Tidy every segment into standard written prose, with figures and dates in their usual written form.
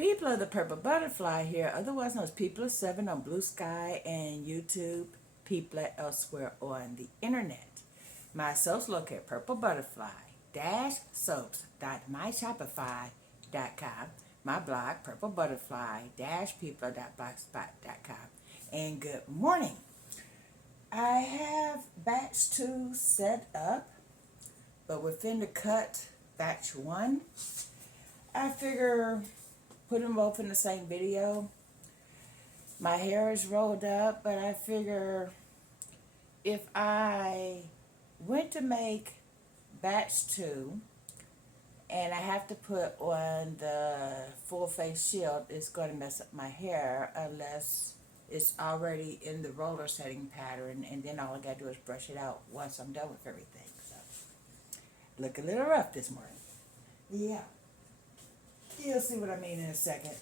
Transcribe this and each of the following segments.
People of the Purple Butterfly here, otherwise known as People of Seven on Blue Sky and YouTube, people elsewhere on the internet. My soaps located at PurpleButterfly-Soaps.myshopify.com. My blog, PurpleButterfly-People.blogspot.com. And good morning. I have batch 2 set up, but within the cut batch 1. I figure put them both in the same video. My hair is rolled up, but I figure if I went to make batch 2 and I have to put on the full face shield, it's going to mess up my hair unless it's already in the roller setting pattern, and then all I got to do is brush it out once I'm done with everything. So, look a little rough this morning. Yeah. You'll see what I mean in a second.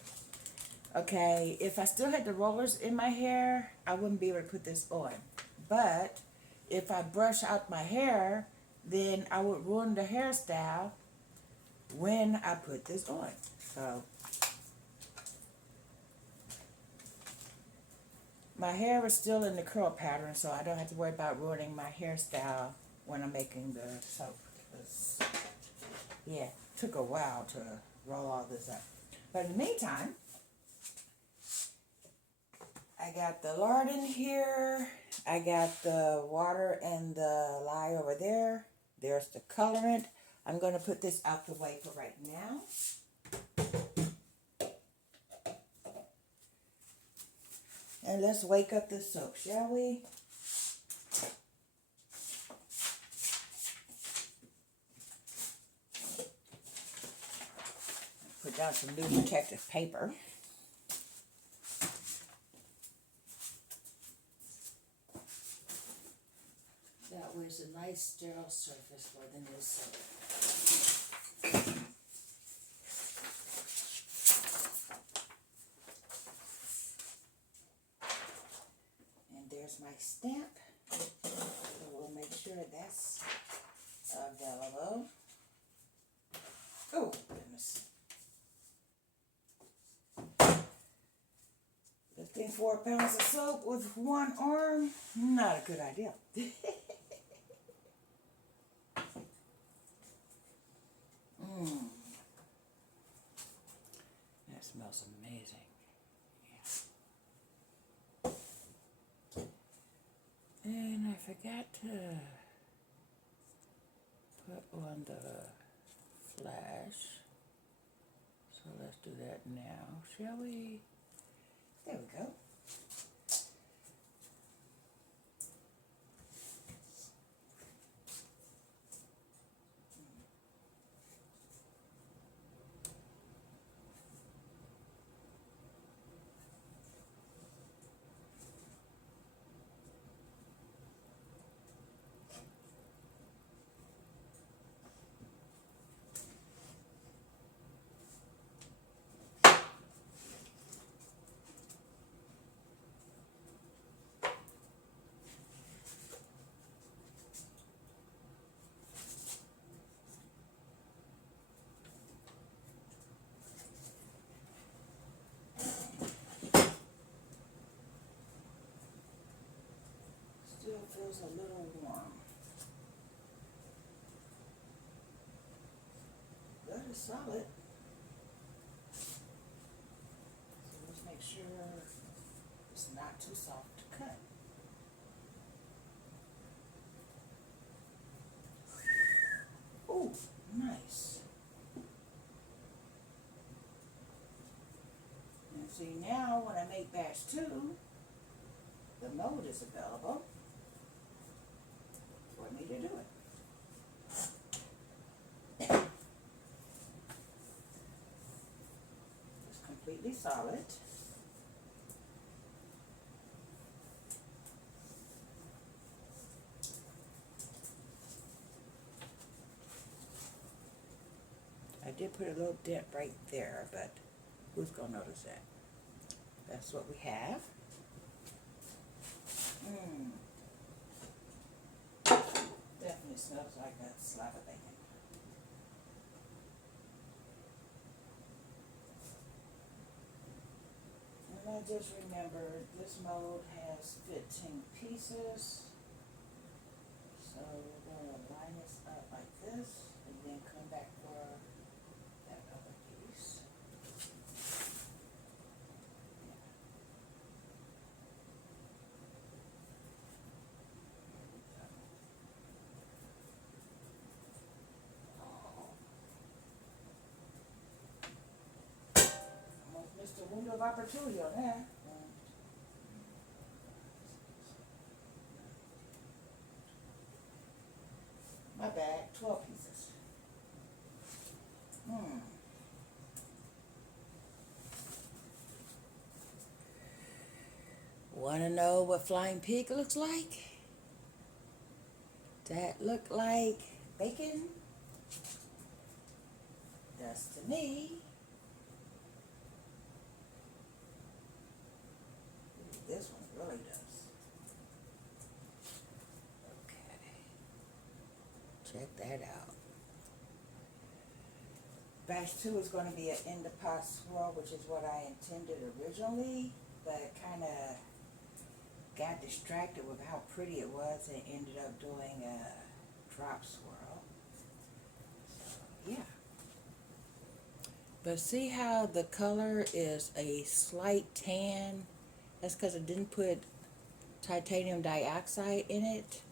Okay, if I still had the rollers in my hair, I wouldn't be able to put this on. But if I brush out my hair, then I would ruin the hairstyle when I put this on. So, my hair is still in the curl pattern, so I don't have to worry about ruining my hairstyle when I'm making the soap. Yeah, it took a while to roll all this up. But in the meantime, I got the lard in here. I got the water and the lye over there. There's the colorant. I'm going to put this out the way for right now. And let's wake up the soap, shall we? Put down some new protective paper. That way it's a nice sterile surface for the new soap. And there's my stamp. So we'll make sure that's available. Oh, goodness. Lifting 4 pounds of soap with one arm, not a good idea. That smells amazing. Yeah. And I forgot to put on the flash. So let's do that now, shall we? There we go. Still feels a little warm. That is solid. So let's make sure it's not too soft to cut. Oh, nice. And see, now when I make batch 2, the mold is available for me to do it. It's completely solid. I did put a little dent right there, but who's going to notice that? That's what we have. Definitely smells like a slab of bacon. I just remembered this mold has 15 pieces. So we're going to line this up like this and then come back for that other piece. Almost missed a window of opportunity on that. My bad, 12 pieces. Wanna know what flying pig looks like? That look like bacon? Does to me. This one really does. Okay. Check that out. Batch 2 is going to be an in the pot swirl, which is what I intended originally, but kind of got distracted with how pretty it was and ended up doing a drop swirl. So, yeah. But see how the color is a slight tan? That's because I didn't put titanium dioxide in it.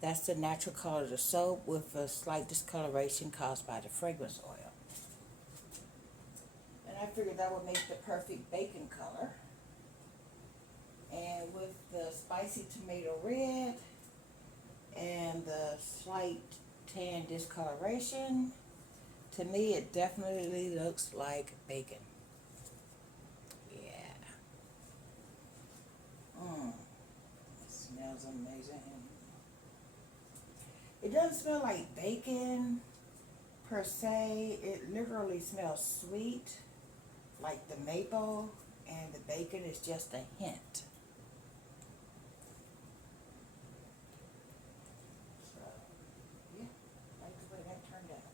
That's the natural color of the soap with a slight discoloration caused by the fragrance oil. And I figured that would make the perfect bacon color. And with the spicy tomato red and the slight tan discoloration, to me it definitely looks like bacon. Yeah. It smells amazing. It doesn't smell like bacon per se. It literally smells sweet, like the maple, and the bacon is just a hint. So, yeah, I like the way that turned out.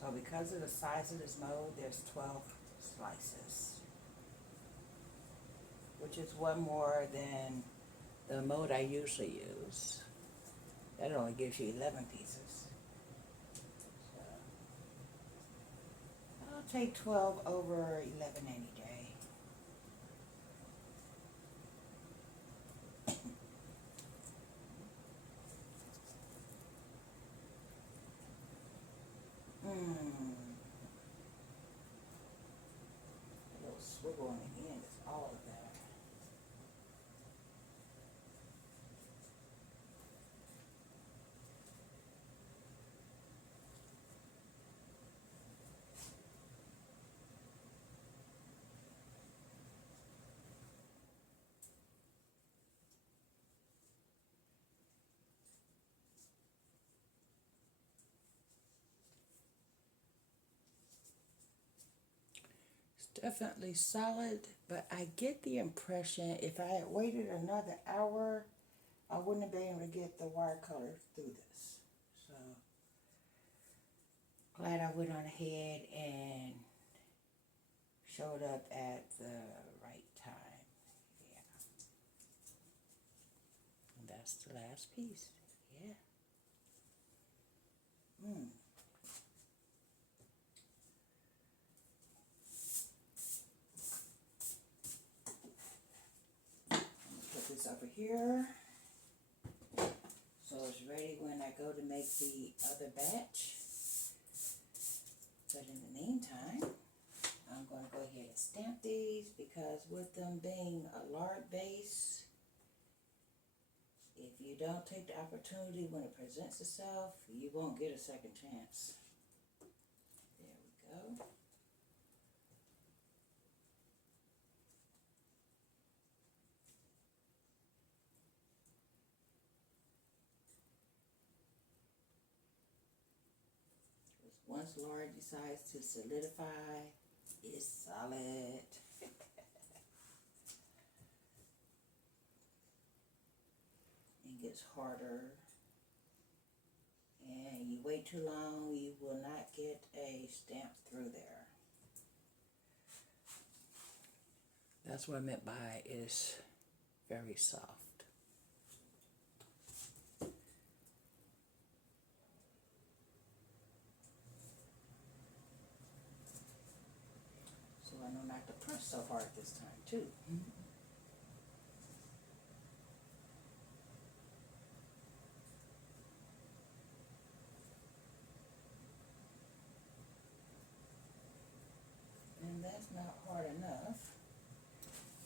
So because of the size of this mold, there's 12 slices, which is one more than the mold I usually use. That only gives you 11 pieces. So I'll take 12 over 11 any day. A little swivel on the end is all of that. Definitely solid, but I get the impression if I had waited another hour, I wouldn't have been able to get the watercolor through this. So, glad I went on ahead and showed up at the right time. Yeah. And that's the last piece. Yeah. Put this over here so it's ready when I go to make the other batch. But in the meantime, I'm going to go ahead and stamp these because with them being a lard base, if you don't take the opportunity when it presents itself, you won't get a second chance. There we go. Once lard decides to solidify, it's solid. It gets harder. And you wait too long, you will not get a stamp through there. That's what I meant by it's very soft. So I know not to press so hard this time too. And that's not hard enough.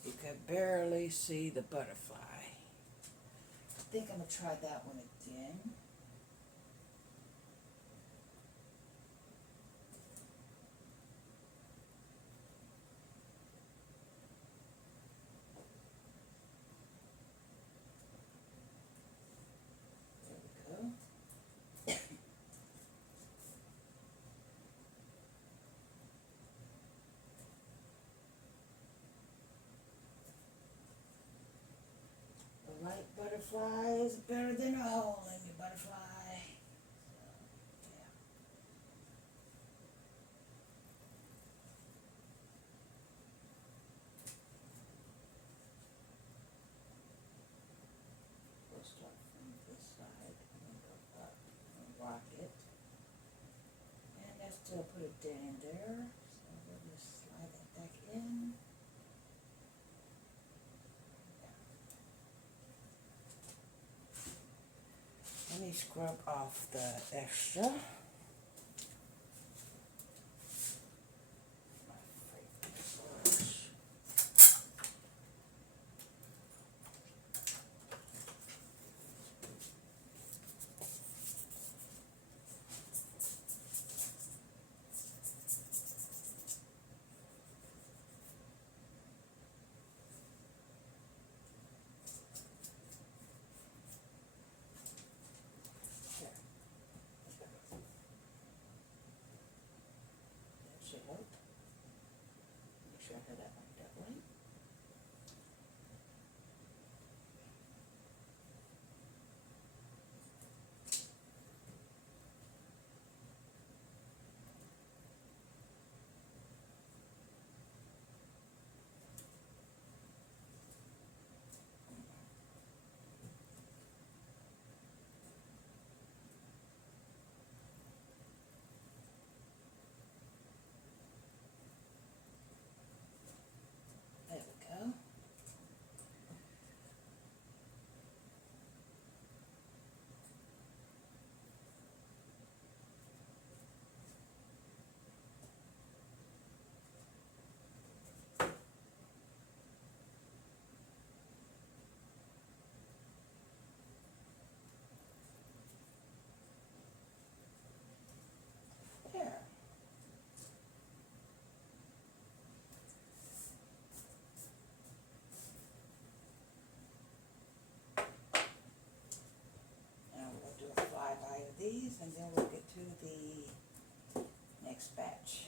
You can barely see the butterfly. I think I'm going to try that one again. There we go. A light butterfly is better than a hole in your butterfly. So, yeah. We'll start from this side and then go up and rock it. And that still put a dent in there. So we'll just slide that back in. Let me scrub off the extra. My favorite brush. There. That should help. Make sure I have that one that way. There we go. There. Now we'll do a flyby of these and then we'll get to the next batch.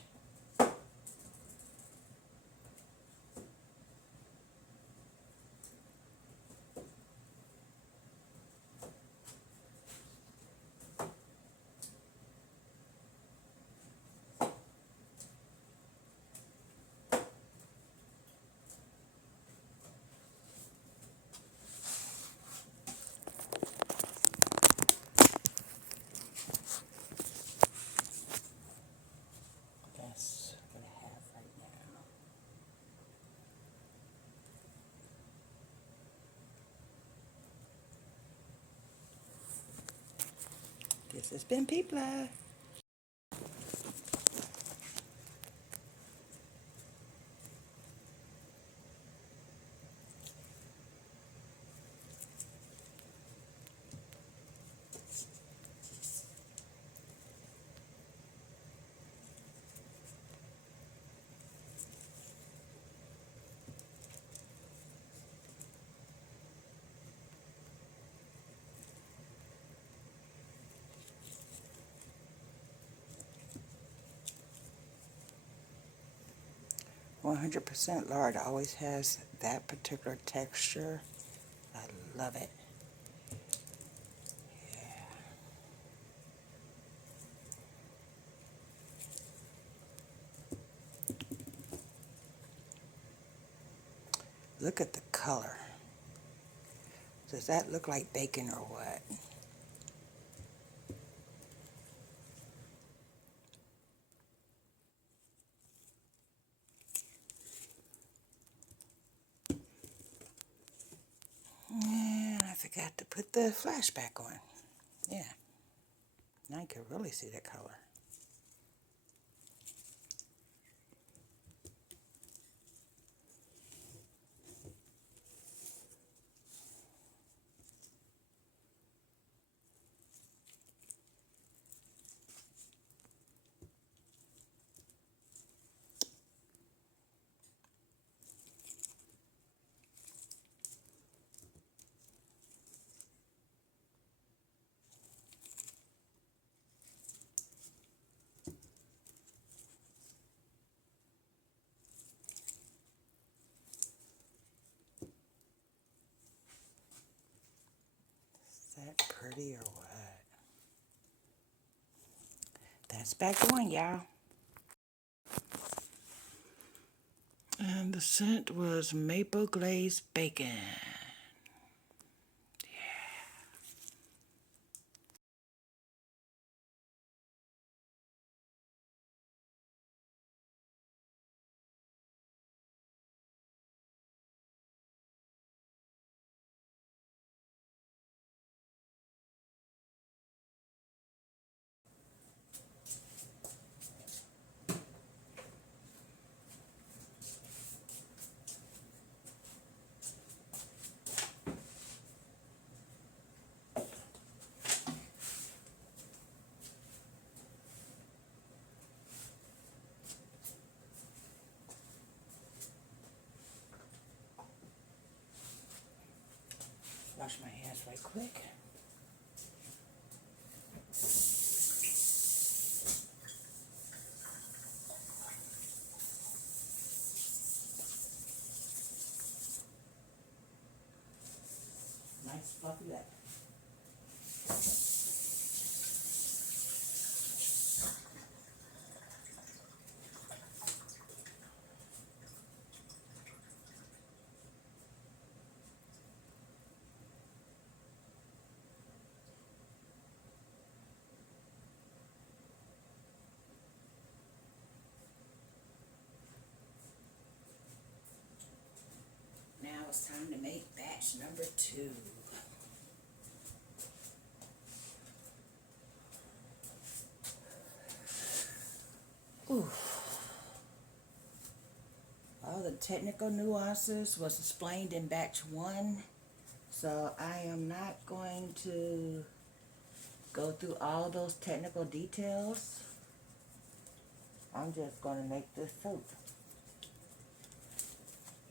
That's what I have right now. This has been Peepla. 100% lard always has that particular texture. I love it. Yeah. Look at the color. Does that look like bacon or what? And I forgot to put the flashback on. Yeah. Now you can really see that color. Is that pretty or what? That's back on, y'all. And the scent was Maple Glazed Bacon. Wash my hands right quick. Nice fluffy lip. Now it's time to make batch number 2. Ooh. All the technical nuances was explained in batch 1, so I am not going to go through all those technical details. I'm just going to make this soap.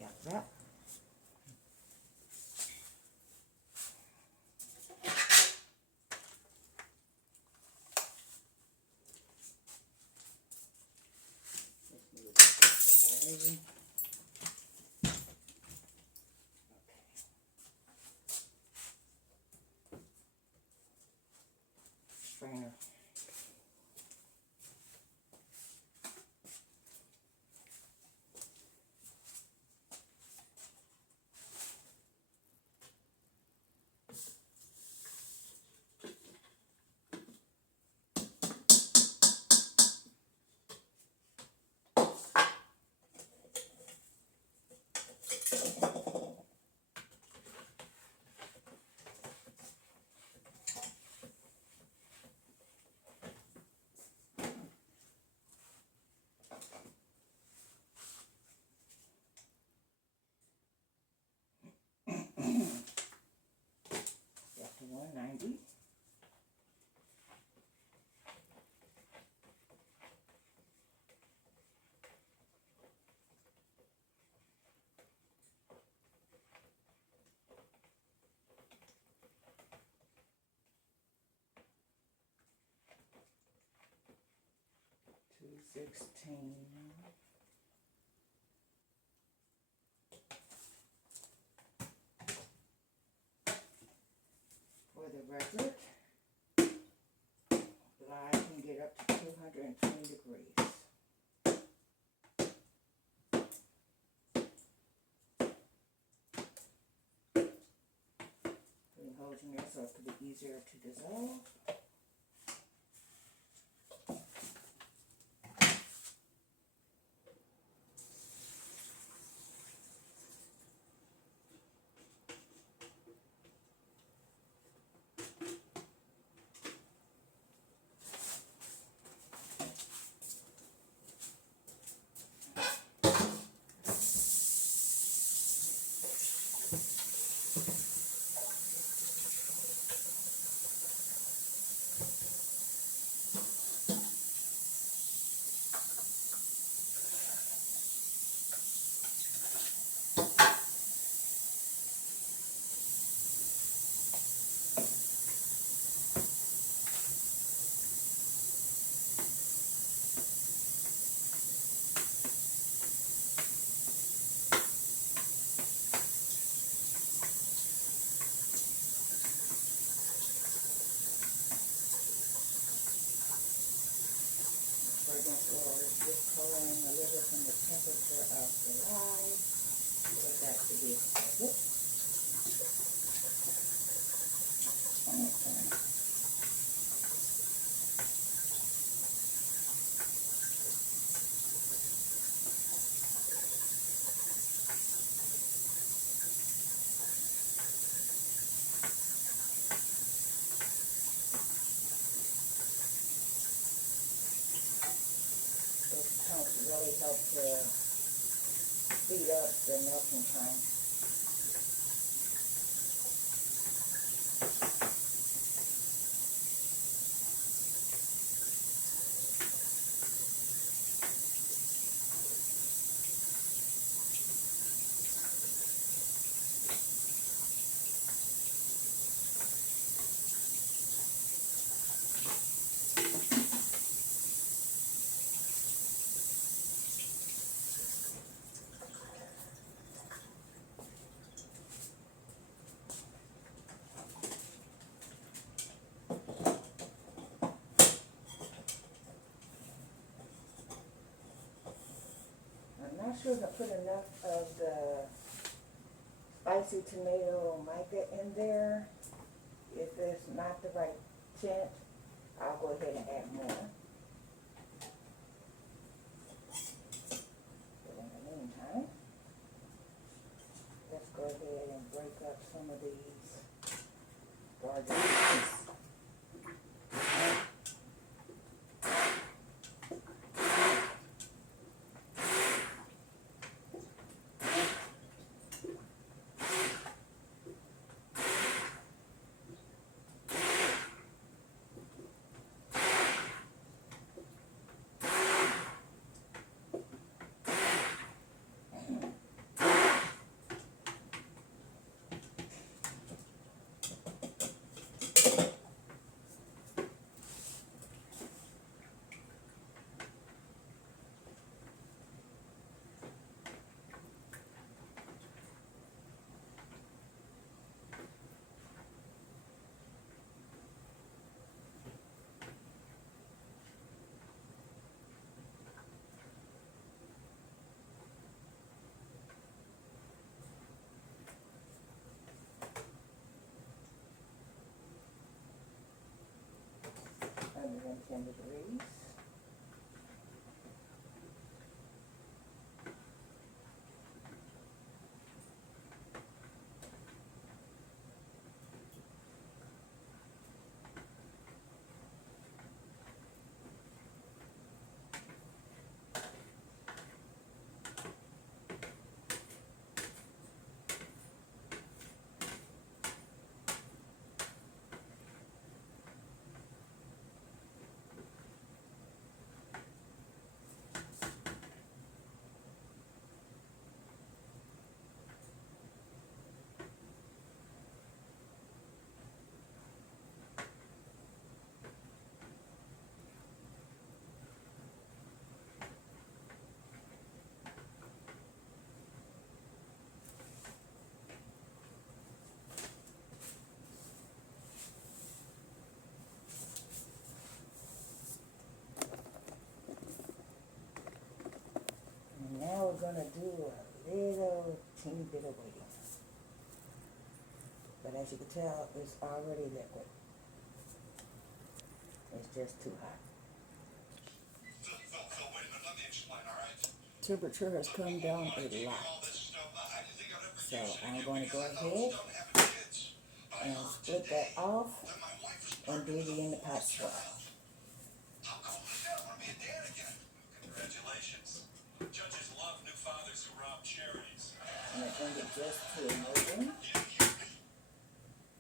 Yep. Strainer. Got to 190. $2.16. record. Lard can get up to 220 degrees. Putting holes in there so it could be easier to dissolve. Discoloring a little from the temperature of the lard, but that should be expected. Really help to speed up the melting time. I'm not sure if I put enough of the spicy tomato mica in there. If it's not the right tint, I'll go ahead and add more. But in the meantime, let's go ahead and break up some of these garlic. Under 10 degrees. gonna do a little teeny bit of waiting. But as you can tell, it's already liquid. It's just too hot. Phil, wait a minute, let me explain, all right? Temperature has come down a lot. So I'm going to go ahead and split that off and do the in the pot swirl. How cool is that? I want to be a dad again. Congratulations. Judges love new fathers who rob charities. And I bring it just to a medium.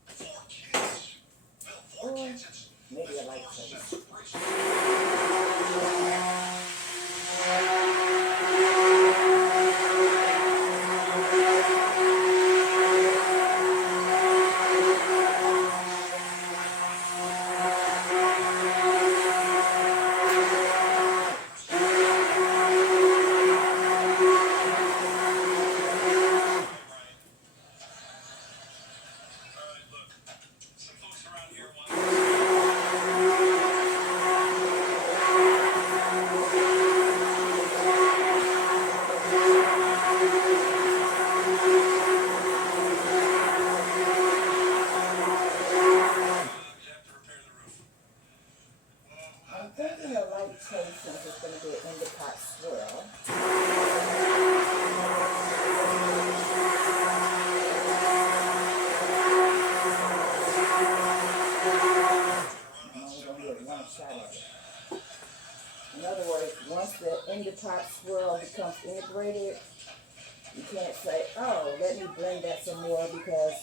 4 kids. Phil, 4 Or kids. maybe a light taste. I'm thinking a light taste since it's going to be an in the pot swirl. I'm only going to get one shot of it. In other words, once the in the pot swirl becomes integrated, you can't say, oh, let me blend that some more because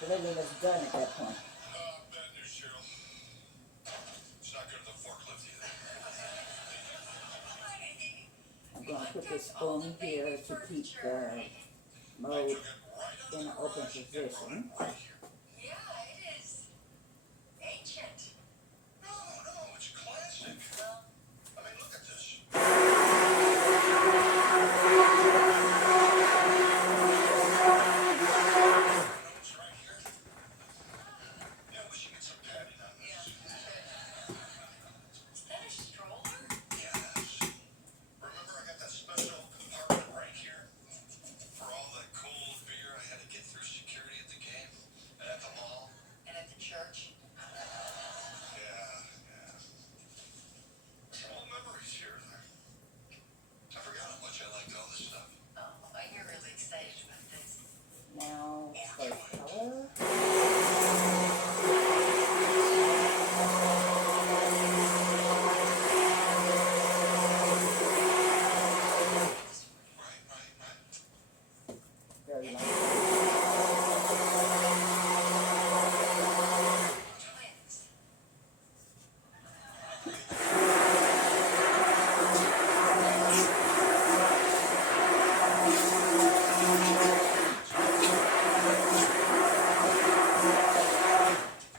the blending is done at that point. Bad news, Cheryl. It's not good at the forklift either. I'm going to put this spoon here to keep the mold in an open position. Yeah, it is. Ancient. No, it's classic. I mean, look at this. It's right here. Yeah, we should get some padding on this. Is that a stroller? Yes. Remember I got that special compartment right here? For all the cold beer I had to get through security at the game and at the mall. And at the church. Yeah. Some old memories here. I forgot how much I liked all this stuff. Oh, you're really excited about this. Now, first color. Right. Very light. Twins.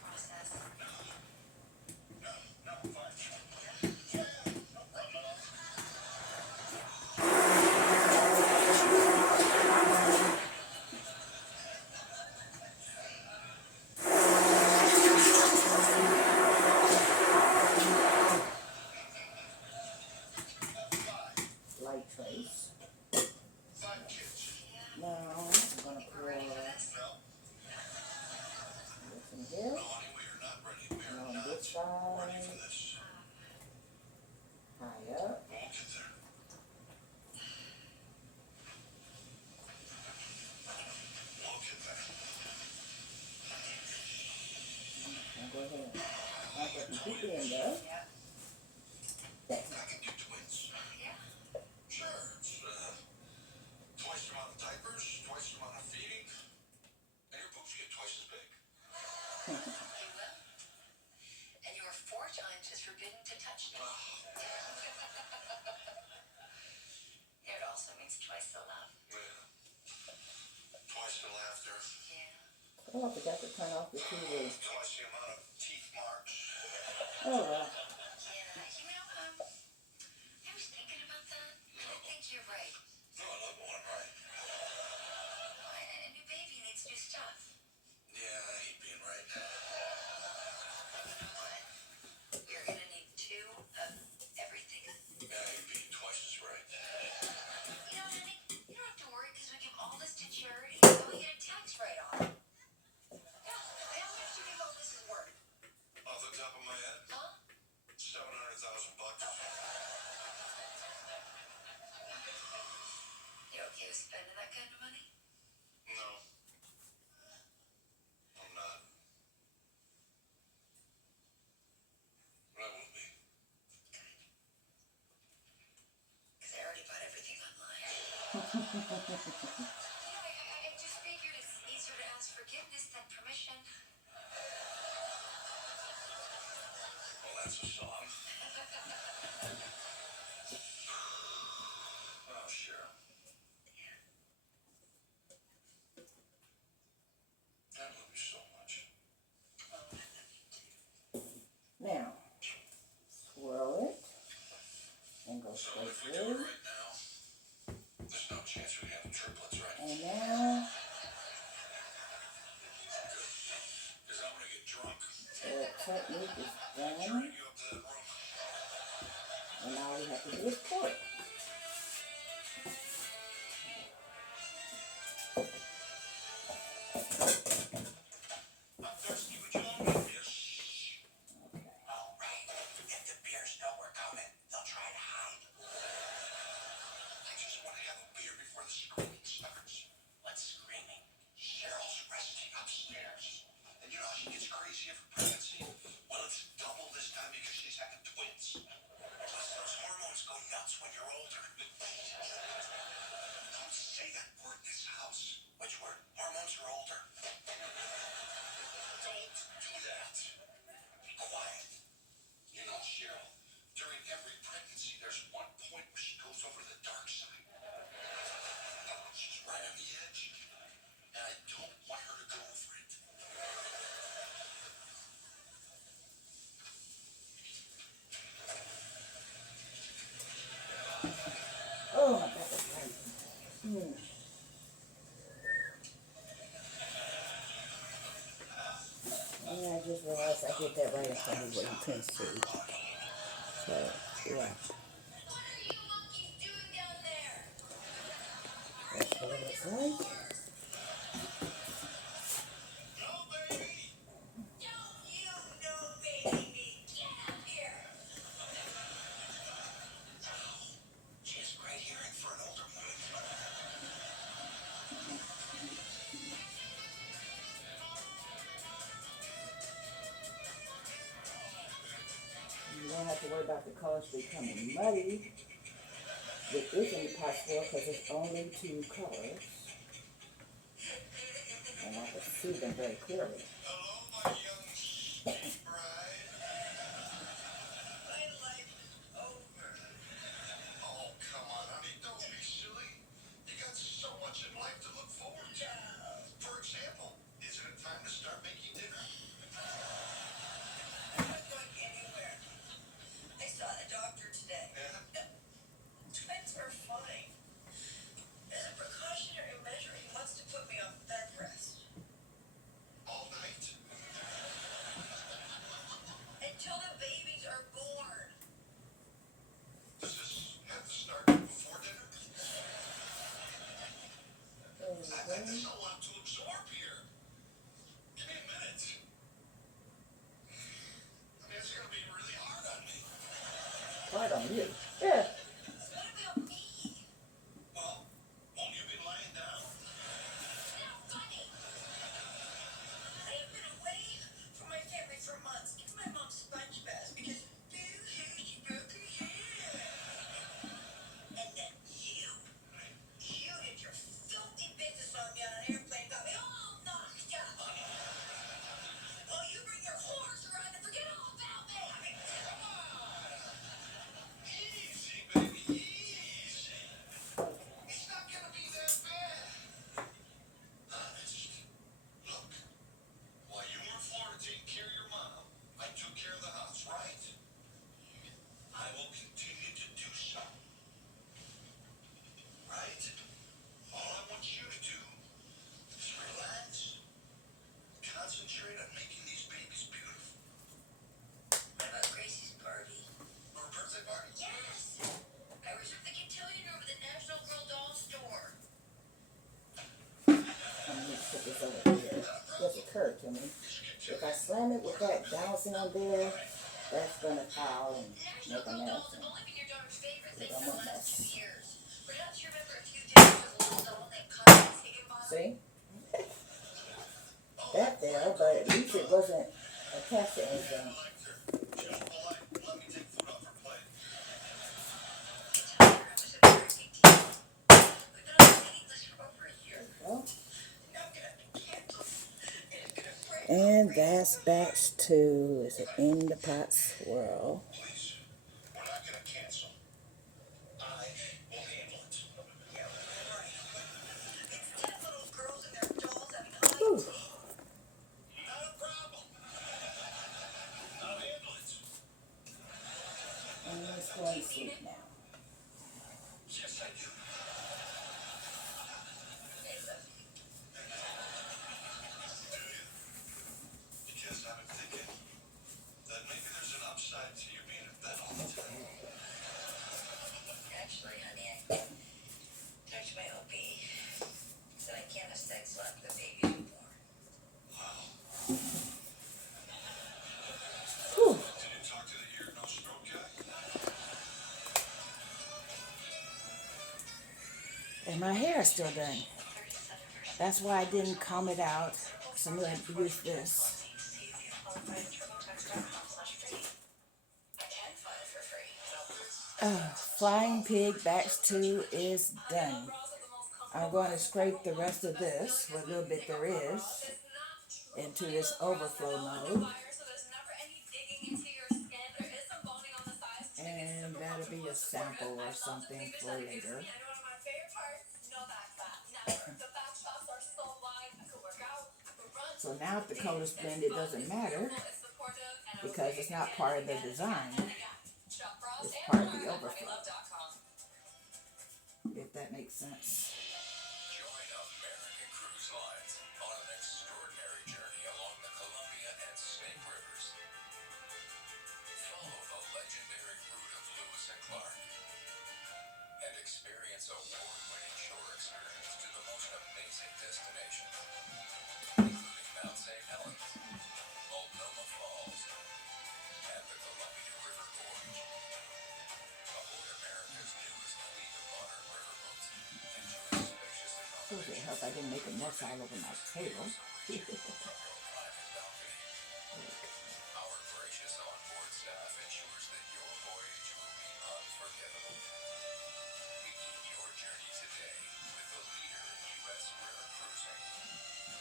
Process. No, fine. Yeah, no problem at all. Light trace. 5 kids. Now, I'm going to pour No. this in here. No, honey, we are not ready. We And are on not this ready side, for this. high up. We'll get there. We'll get there. Now go ahead. Now put the deep in there. I can do twins. Yeah. Sure. It's twice the amount of diapers, twice the amount of feeding, and your boobs get twice as big. You will. And you are 4 times as forbidden to touch me. It also means twice the love. Yeah. Twice the laughter. Yeah. Oh, I forgot to turn off the TV. Twice the amount of teeth marks. Oh, well. I was thinking about that, and I think you're right. No, I love one, right? A new baby needs new stuff. Yeah, I hate being right. What? You're gonna need 2 of everything. Yeah, I hate being twice as right. You know, honey, spending that kind of money? No. I'm not. But I will be. Because I already bought everything online. I just figured it's easier to ask forgiveness than permission. Well, that's a song. Oh, sure. Yeah. I love you so much. Oh, I love you too. Now, swirl it and go So straight if we do through. it right now, there's no chance we have triplets, right? And now, Because I'm going to get drunk. the technique is done. Drag you up to that room. And all we have to do is pour it. I'm thirsty. Would you want me a beer? Shh. Okay. All right. If the bears know we're coming, they'll try to hide. I just want to have a beer before the screaming starts. What's screaming? Cheryl's resting upstairs. And you know how she gets crazy every pregnancy? Well, it's double this time because she's having twins. Plus, those hormones go nuts when you're older. Don't say that word in this house. Which word? Hormones are older. Don't do that. Be quiet. You know, Cheryl, during every pregnancy, there's one point where she goes over to the dark side. She's right on the edge, and I don't want her to go over it. Oh, my back is hurting. And I just realized I did that right in front of what you can see. So, yeah. What are you monkeys doing down there? That's what it looks like. No, baby! Don't you know, baby? Get up here! She has great hearing for an older woman. You don't have to worry about the colors becoming muddy. It isn't possible because it's only two colors. And I can see them very clearly. Hello, my young sweet bride. My life is over. Oh, come on, honey, don't be silly. You got so much in life to look forward to. For example, isn't it time to start making dinner? I'm not going anywhere. I saw the doctor today. Yeah? Twins are fine. As a precautionary measure, he wants to put me on bed rest. All night? Until the babies are born. Does this have to start before dinner? There's a lot to absorb here. Give me a minute. I mean, it's going to be really hard on me. Hard on you. Yeah. What about me? Well, won't you be lying down? Not funny. I have been away from my family for months. Give my mom sponge baths because she broke her hair. And then you did your filthy business on me on an airplane, got me all knocked up. Well, you bring your horse around and forget all about me. I mean, come on. Easy, baby, easy. It's not gonna be that bad. Honest. Look, while you were in Florida taking care of your mom, I took care of the house, right? I will continue to do so. Right? All I want you to do is relax, concentrate on making these babies beautiful. What about Gracie's party? Her birthday party? Yes! I reserved the cotillion room at the National Girl Doll Store. I'm going to put this over here. It just occurred to me. If I slam it with that bouncing on there, that's going to foul and National make a Girl mess. Dolls have only been your daughter's favorite We thing don't for the want last mess. 2 years. But don't you remember a few days ago, the little wasn't attached to anything. Let me take food off her plate. Well, and that's batch 2. It's an in the pot swirl. Please, we're not gonna cancel. I will handle it. Whew. Not a problem. I'll handle it. And let's go to sleep now. Yes, I do. Because I've been thinking that maybe there's an upside to you being in bed all the time. Actually, honey, I talked to my OB. Said I can't have sex while the baby's born. Wow. Whew. Did you talk to the ear, nose, throat guy? And my hair is still done. That's why I didn't comb it out. So I'm going to use this. Flying Pig batch 2 is done. I'm going to scrape the rest of this, what little bit there is, into this overflow mode. And that'll be a sample or something for later. So now if the color's blended, it doesn't matter because it's not part of the design. It's part of the overflow. If that makes sense. Join American Cruise Lines on an extraordinary journey along the Columbia and Snake Rivers. Follow the legendary route of Lewis and Clark and experience award-winning shore excursions to the most amazing destinations, including Mount St. Helens, Multnomah Falls, and the Columbia River Gorge. Aboard America's newest fleet of modern riverboats, enjoy spacious Okay, I hope I didn't make a mess all over my table. from your private balcony. Our gracious onboard staff ensures that your voyage will be unforgettable. Begin your journey today with the leader in U.S. river cruising.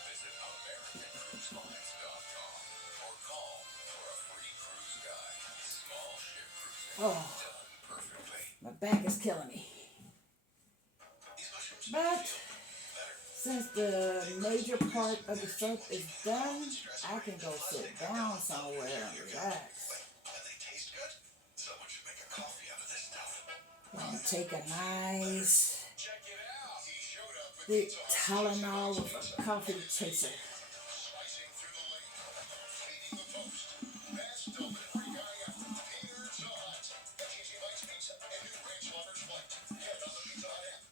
Visit AmericanCruiseLines.com or call for a free cruise guide. Small ship cruising Oh, done perfectly. my back is killing me. These mushrooms But feel better. since the major part of the soap is done, I can go sit down somewhere and relax. And they taste good. Someone should make a coffee out of this stuff. And take a nice Check it out. He showed up with big pizza. Tylenol with a coffee chaser. Slicing through the lake, feeding the post, best delivery guy ever. Peter Zot, the Cheesy Bites Pizza, and new Ranch Lovers Flight. Get on the Pizza Hut app.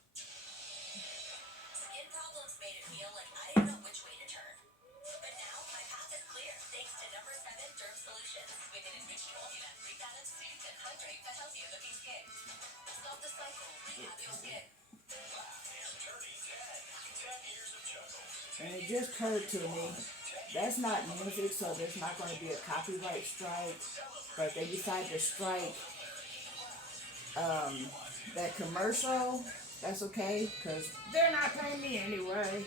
Skin problems made it feel like I didn't know which way to turn. But now my path is clear thanks to number 7 Derm Solutions with an enriched formula, rebalance, soothe, and hydrate that healthier looking skin. Stop the cycle, rehab your skin. Turning 10 years of juggles. And it just occurred to me, that's not music, so there's not going to be a copyright strike. But they decide to strike that commercial. That's okay, because they're not paying me anyway. And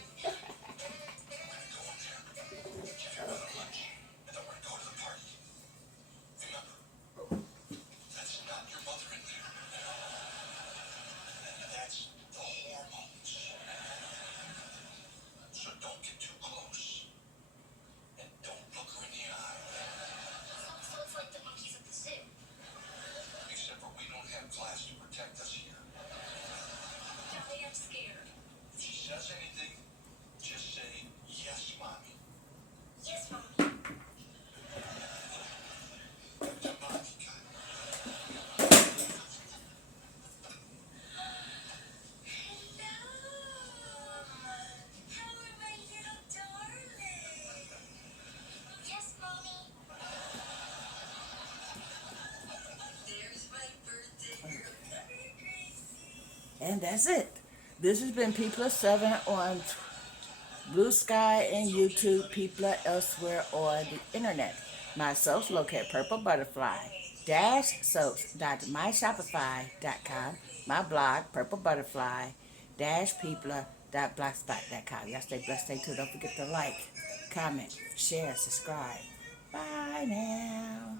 don't want to go to the party. Remember, that's not your mother in there. That's the hormones. So don't get too close. And don't look her in the eye. So it's like the monkeys at the zoo. Except for we don't have glass to protect us here. Daddy, I'm scared. If she says anything, just say, yes, mommy. Yes, Mommy. The mommy guy. How are my little darlings? Yes, Mommy. There's my birthday girl. Come here, Gracie. And that's it. This has been P+7 on Blue Sky and YouTube, people are elsewhere on the internet. My soaps located Purple Butterfly soaps.myshopify.com. My blog, PurpleButterfly people.blogspot.com. Y'all stay blessed, stay tuned. Don't forget to like, comment, share, subscribe. Bye now.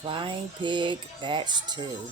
Flying Pig Batch 2.